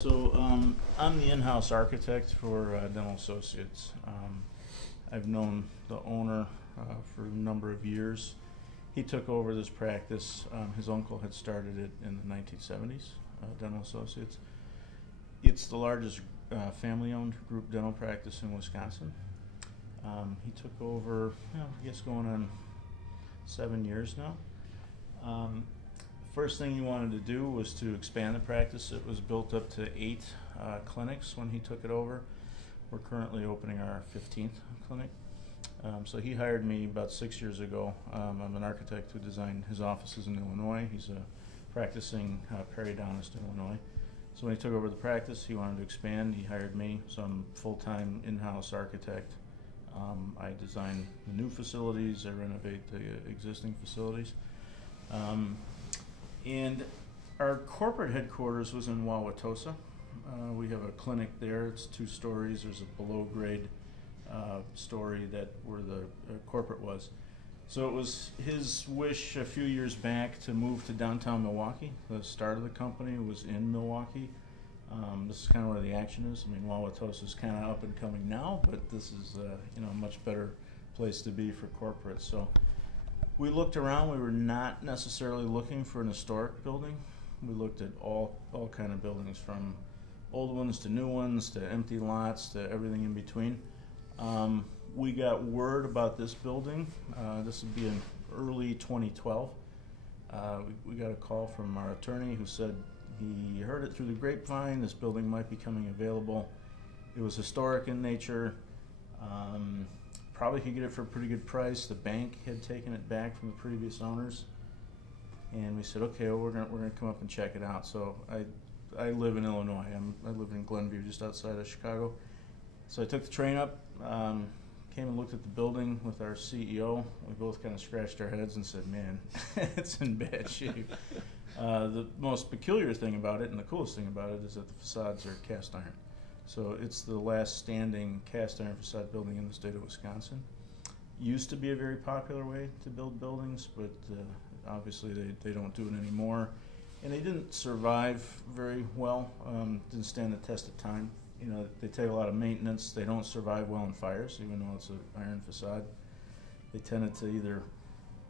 So I'm the in-house architect for Dental Associates. I've known the owner for a number of years. He took over this practice. His uncle had started it in the 1970s, Dental Associates. It's the largest family-owned group dental practice in Wisconsin. He took over, I guess going on 7 years now. First thing he wanted to do was to expand the practice. It was built up to 8 clinics when he took it over. We're currently opening our 15th clinic. So he hired me about 6 years ago. I'm an architect who designed his offices in Illinois. He's a practicing periodontist in Illinois. So when he took over the practice, he wanted to expand. He hired me, so I'm full-time in-house architect. I design the new facilities. I renovate the existing facilities. And our corporate headquarters was in Wauwatosa. We have a clinic there. It's 2 stories. There's a below grade story where the corporate was. So it was his wish a few years back to move to downtown Milwaukee. The start of the company was in Milwaukee. This is kind of where the action is. I mean, Wauwatosa is kind of up and coming now, but this is a much better place to be for corporate. So we looked around. We were not necessarily looking for an historic building. We looked at all kind of buildings, from old ones to new ones to empty lots to everything in between. We got word about this building. This would be in early 2012. We got a call from our attorney who said he heard it through the grapevine. This building might be coming available. It was historic in nature. Probably could get it for a pretty good price. The bank had taken it back from the previous owners, and we said, okay, well, we're gonna come up and check it out. So I live in Illinois. I live in Glenview, just outside of Chicago. So I took the train up, came and looked at the building with our CEO. We both kind of scratched our heads and said, man, it's in bad shape. The most peculiar thing about it, and the coolest thing about it, is that the facades are cast iron. So it's the last standing cast iron facade building in the state of Wisconsin. Used to be a very popular way to build buildings, but obviously they don't do it anymore. And they didn't survive very well, didn't stand the test of time. You know, they take a lot of maintenance. They don't survive well in fires, even though it's an iron facade. They tended to either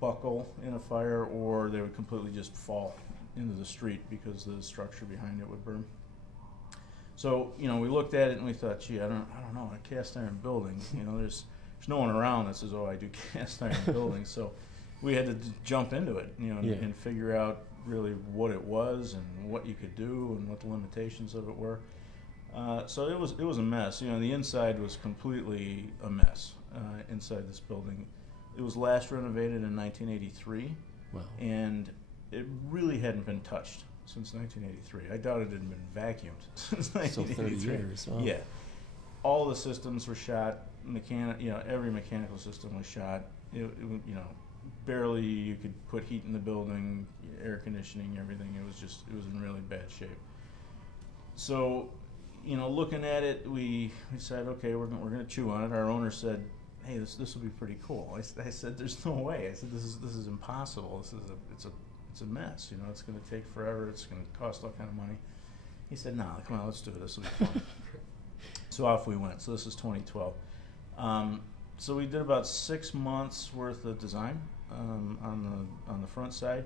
buckle in a fire, or they would completely just fall into the street because the structure behind it would burn. So, we looked at it and we thought, gee, I don't know, a cast iron building, there's no one around that says, oh, I do cast iron buildings. So we had to jump into it, and figure out really what it was and what you could do and what the limitations of it were. So it was a mess. The inside was completely a mess inside this building. It was last renovated in 1983, Wow. And it really hadn't been touched since 1983. I doubt it had been vacuumed since 1983. So 30 years. Wow. Yeah. All the systems were shot. Every mechanical system was shot. It barely you could put heat in the building, air conditioning, everything. It was in really bad shape. So, looking at it, we said, okay, we're going to chew on it. Our owner said, hey, this will be pretty cool. I said, there's no way. I said, this is impossible. It's a mess. It's going to take forever. It's going to cost all kind of money. He said, no, come on, let's do it. This will be fun. So off we went. So this is 2012. So we did about 6 months worth of design on the front side.